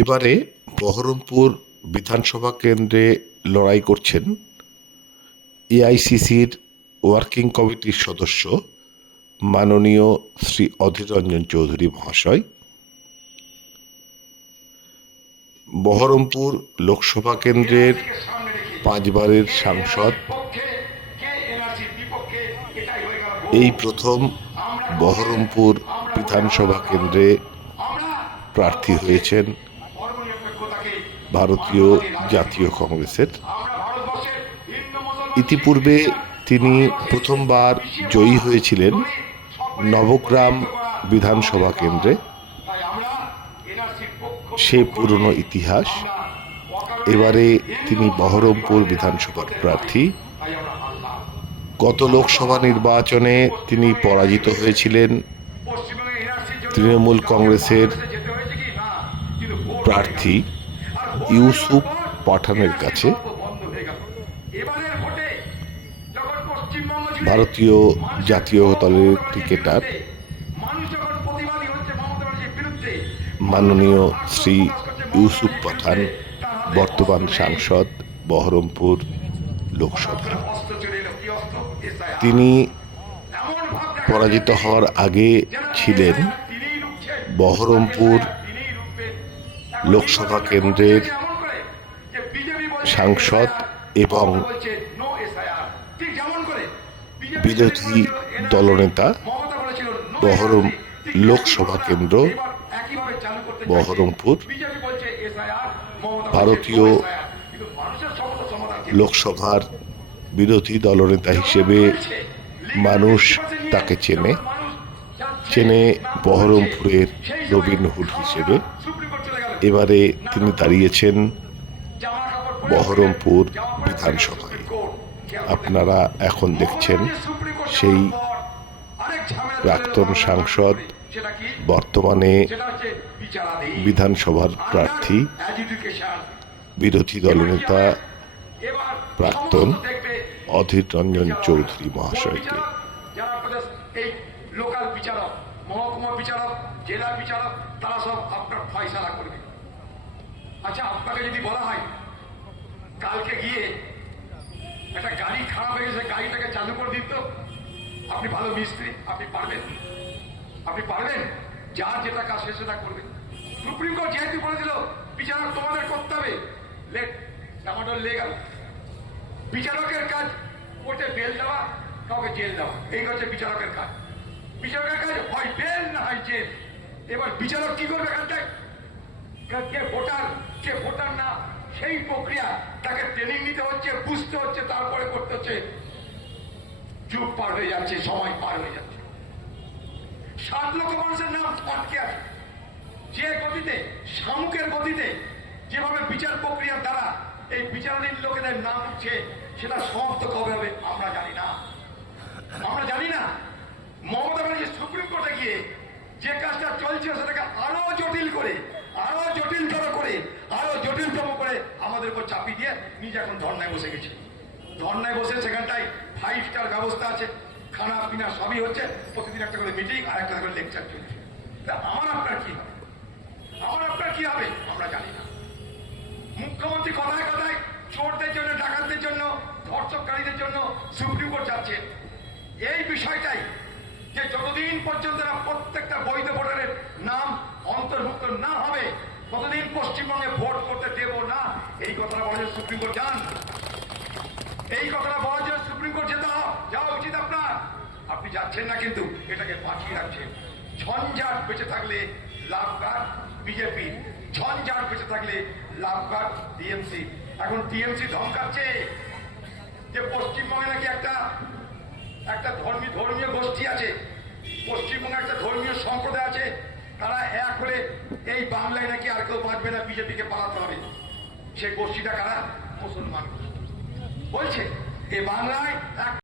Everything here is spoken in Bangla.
এবারে বহরমপুর বিধানসভা কেন্দ্রে লড়াই করছেন এআইসিসির ওয়ার্কিং কমিটির সদস্য মাননীয় শ্রী অধীর রঞ্জন চৌধুরী মহাশয়, বহরমপুর লোকসভা কেন্দ্রের 5 বারের সাংসদ। এই প্রথম বহরমপুর বিধানসভা কেন্দ্রে প্রার্থী হয়েছেন ভারতীয় জাতীয় কংগ্রেসের। ইতিপূর্বে তিনি প্রথমবার জয়ী হয়েছিলেন নবগ্রাম বিধানসভা কেন্দ্রে। সে পুরনো ইতিহাস। এবারে তিনি বহরমপুর বিধানসভার প্রার্থী। গত লোকসভা নির্বাচনে তিনি পরাজিত হয়েছিলেন তৃণমূল কংগ্রেসের প্রার্থী ইউসুফ পাঠানের কাছে। ভারতীয় জাতীয় দলের ক্রিকেটার মাননীয় শ্রী ইউসুফ পাঠান বর্তমান সাংসদ বহরমপুর লোকসভা। তিনি পরাজিত হওয়ার আগে ছিলেন বহরমপুর লোকসভা কেন্দ্রের সাংসদ এবং বিরোধী দলনেতা। লোকসভা কেন্দ্র বহরমপুর। ভারতীয় লোকসভার বিরোধী দলনেতা হিসেবে মানুষ তাকে চেনে বহরমপুরের রবিন হুড হিসেবে। এবারে তিনি দাঁড়িয়েছেন বহরমপুর বিধানসভায়। আপনারা এখন দেখছেন সেই প্রাক্তন সাংসদ, বর্তমানে বিধানসভার প্রার্থী, বিরোধী দলনেতা প্রাক্তন অধীর রঞ্জন চৌধুরী মহাশয়কে। লোকাল বিচারক, মহকুমা বিচারক, জেলা বিচারক, তারা সব আপনার ফয়সালা করবে। আচ্ছা, আপনাকে যদি বলা হয় কালকে গিয়ে একটা গাড়ি খারাপ হয়ে গেছে, গাড়িটাকে চালু করে দিত, আপনি ভালো মিস্ত্রি, আপনি পারবেন? যার যেটা কাজ সে সেটা করবে। সুপ্রিম কোর্ট যেহেতু বলে দিল বিচারক তোমাদের করতে হবে, টমাটোর লেগে গেল। বিচারকের কাজ কোর্টে বেল দেওয়া, কাউকে জেল দেওয়া, এই হচ্ছে বিচারকের কাজ। বিচারকের কাজ হয় বেল না হয় জেল। এবার বিচারক কি করবে? এখানটায় কে ভোটার না, সেই প্রক্রিয়া তাকে ট্রেনিং নিতে হচ্ছে, বুঝতে হচ্ছে, তারপরে করতে হচ্ছে। যুগ পার হয়ে যাচ্ছে, সময় পার হয়ে যাচ্ছে। 7 লক্ষ মানুষের নাম আটকে আছে। যে গতিতে, শামুকের গতিতে যেভাবে বিচার প্রক্রিয়ার দ্বারা এই বিচারাধীন লোকেদের নাম উঠছে, সেটা সমাপ্ত কবে হবে আমরা জানি না। মমতা ব্যানার্জি সুপ্রিম কোর্টে গিয়ে যে কাজটা চলছে সেটাকে আরো জটিলতর করে আমাদের উপর চাপিয়ে দিয়ে নিজে এখন ধর্নায় বসে গেছে। ধর্নায় বসে সেখানটায় 5 স্টার ব্যবস্থা আছে, খানা পিনা সবই হচ্ছে, প্রতিদিন একটা করে মিটিং আর একটা করে লেকচার চলছে। আমার আপনার কি হবে আমরা জানি না। মুখ্যমন্ত্রী কথায় কথায় চোরদের জন্য, ডাকাতদের জন্য, ধর্ষককারীদের জন্য সুপ্রিম কোর্ট যাচ্ছে। এই বিষয়টাই যে যতদিন পর্যন্ত না প্রত্যেকটা বৈধ ভোটারের নাম অন্তর্ভুক্ত না হবে ততদিন পশ্চিমবঙ্গে ভোট করতে দেব না, এই কথাটা বলার জন্য সুপ্রিম কোর্ট যান। এই কথাটা বলার জন্য সুপ্রিম কোর্ট যাওয়া উচিত আপনার। আপনি যাচ্ছেন না, কিন্তু এটাকে বাঁচিয়ে রাখছেন। ঝঞ্ঝাট বেঁচে থাকলে লাভ কার বিজেপি, ঝঞ্ঝাট বেঁচে থাকলে লাভ কার টিএমসি। এখন টিএমসি ধমকাচ্ছে যে পশ্চিমবঙ্গে নাকি একটা ধর্মীয় গোষ্ঠী আছে, পশ্চিমবঙ্গে একটা ধর্মীয় সম্প্রদায় আছে, তারা এক হলে এই বাংলায় নাকি আর কেউ বাঁচবে না, বিজেপিকে পালাতে হবে। সেই গোষ্ঠীটা কারা? মুসলমান বলছে এই বাংলায়